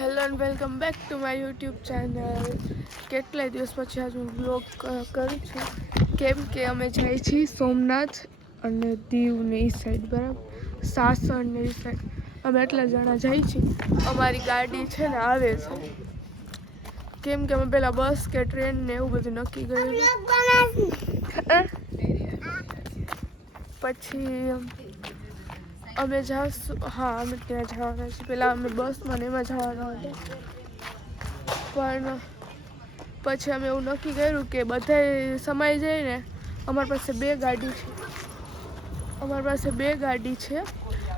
Hello and welcome back to my YouTube channel. કેટલાય દિવસ પછી આજ હું વ્લોગ કરું છું, કેમ કે અમે જઈએ છીએ સોમનાથ અને દીવ ને એ સાઈડ, બરાબર, સાસણ ને એ સાઈડ. અમે એટલા જણા જઈએ છીએ. અમારી ગાડી છે ને આવે છે, કેમ કે અમે પેલા બસ કે ટ્રેન ને એવું બધું નક્કી કર્યું. પછી અમે જાશું, હા અમે ત્યાં જવાના છીએ. પહેલાં અમે બસમાં ને એમાં જવાના હતા, પણ પછી અમે એવું નક્કી કર્યું કે બધાય સમાઈ જાય ને. અમારી પાસે બે ગાડી છે,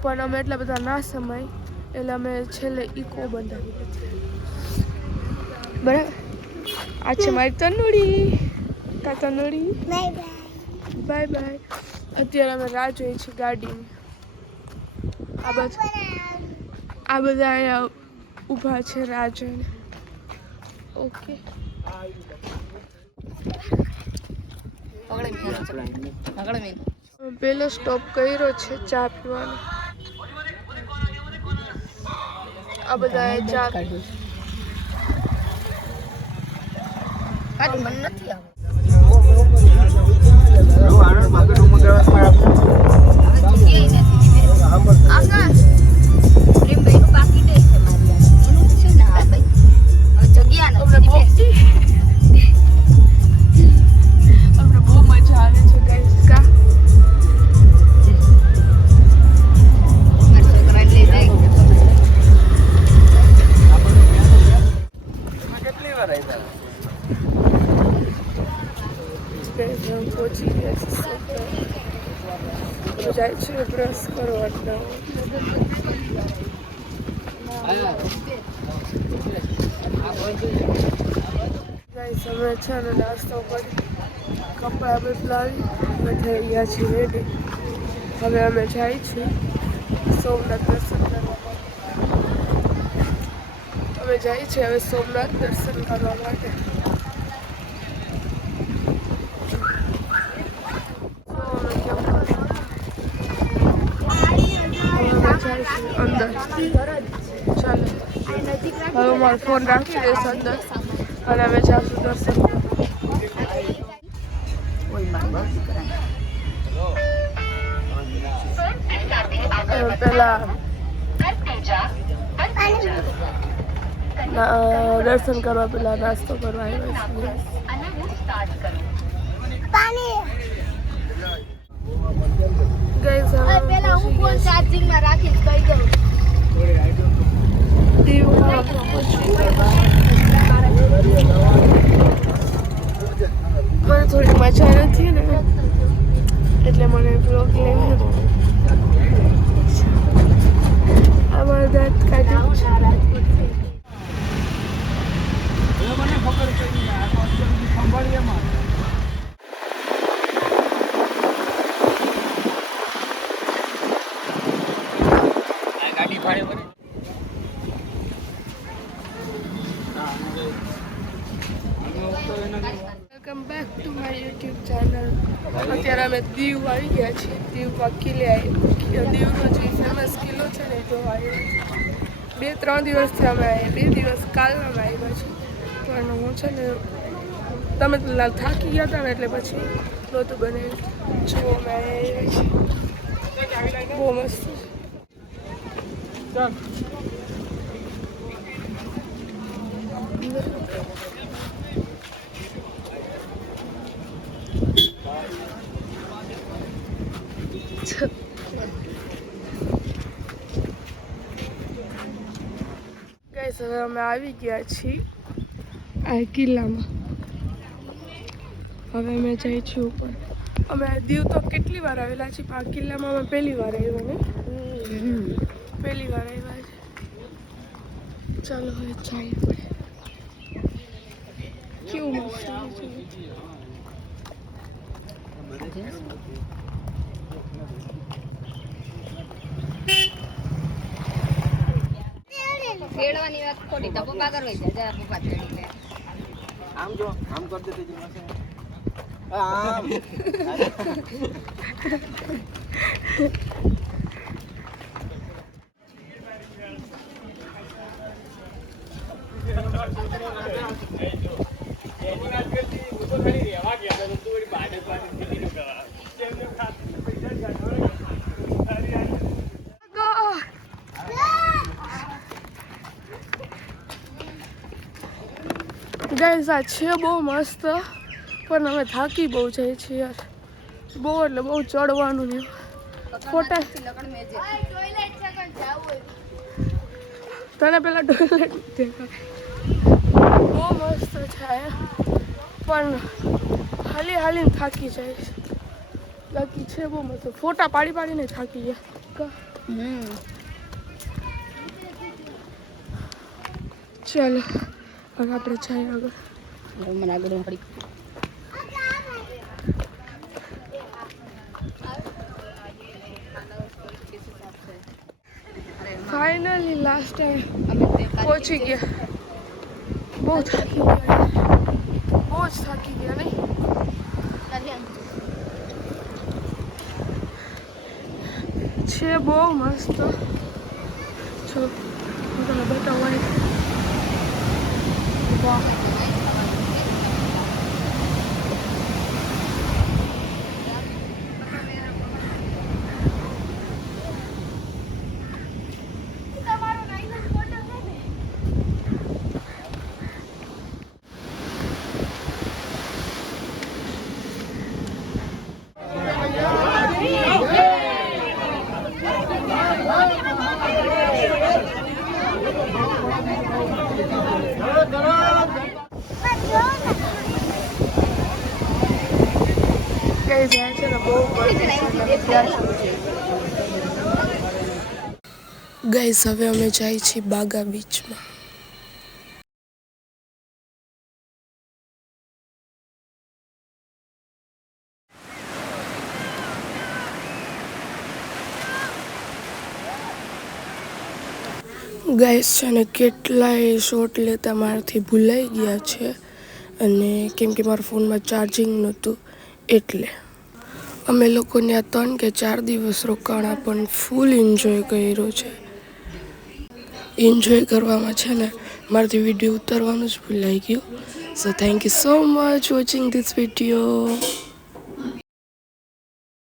પણ અમે એટલા બધા ના સમાય, એટલે અમે છેલ્લે ઇકો બંધાવી હતી, બરાબર. આ છે મારી તનુડી, તનુડી બાય બાય. અત્યારે અમે રાહ જોઈએ છીએ ગાડીની. આ બધા અહીંયા ઊભા છે રાહ જોઈને. ઓકે, પેલો સ્ટોપ કર્યો છે ચા પીવાનો. આ બધા ચા પહોંચી ગયા છે. જાય છે બ્રશ કરવા. અમે છે ને નાસ્તો કરી, કપડાં બદલાવી અમે થઈ ગયા છીએ રેડી. હવે અમે જાય છીએ સોમનાથ દર્શન કરવા. અમે જાય છીએ હવે સોમનાથ દર્શન કરવા માટે. અંદર ચાલો, હવે મારો ફોન રાખી દઈશ અંદર અને અમે જાશું દર્શન. પેલા દર્શન કરવા પેલા નાસ્તો કરવા આવ્યા છીએ. મને થોડી મજા નથી ને, એટલે મને બ્લોગ લેવું હતું. અમારો દાંત કાઢ્યું છે. Welcome back to my YouTube channel. અત્યારે અમે દીવ આવી ગયા છીએ. દીવમાં કિલ્લે દીવનો જે ફેમસ કિલ્લો છે ને એ જોવા આવ્યા છીએ. 2-3 દિવસથી અમે આવ્યા, 2 દિવસ કાલના અમે આવ્યા છીએ. પણ હું છે ને, તમે થાકી ગયા હતા ને એટલે પછી નહોતું બનાવ્યું. જો અમે આવ્યા છીએ, બહુ મસ્ત છે. ગાઈસ, હવે અમે આવી ગયા છીએ આ કિલ્લામાં. હવે અમે જઈએ છીએ ઉપર. અમે દીવ તો કેટલી વાર આવેલા છીએ, પણ આ કિલ્લામાં અમે પહેલી વાર આવ્યા ને, પહેલી વાર આવ્યા છે. ચાલો હવે જઈએ. કેવું મસ્ત ખેડવાની વાત ખોટી, તો પપ્પા કરવા છે. જરા પપ્પા ચડી આમ જો, આમ કર દે તેજી આમ. ગાઈસ આ છે બહુ મસ્ત, પણ અમે થાકી બહુ જાય છે યાર, બહુ એટલે બહુ ચડવાનું ને ફોટા. તને પેલા ટોયલેટ દેખાય, બહુ મસ્ત છે પણ હાલી હાલીને થાકી જાય છે. બાકી છે બહુ મસ્ત, ફોટા પાડી પાડીને થાકી ગયા. ચાલો હવે આપણે જઈએ આગળ. મને આગળ પડી ફાઇનલી લાસ્ટ ટાઈમ અમે તે પહોંચી ગયા. બહુ થાકી ગયા, બહુ જ થાકી ગયા નહીં. છે બહુ મસ્ત. જો હું તમને બતાવવાની. વાહ, કઈ જાય છે ને બહુ ગાઈસ. હવે અમે જાય છીએ બાગા બીચમાં. ગાઈસ છે ને કેટલાય શોટ લેતા મારાથી ભૂલાઈ ગયા છે, અને કેમ કે મારા ફોનમાં ચાર્જિંગ નહોતું એટલે અમે લોકોને આ 3 કે 4 દિવસ રોકાણા, પણ ફૂલ એન્જોય કર્યો છે. એન્જોય કરવામાં છે ને મારાથી વિડીયો ઉતારવાનું જ ભૂલાઈ ગયું. So thank you so much watching this video.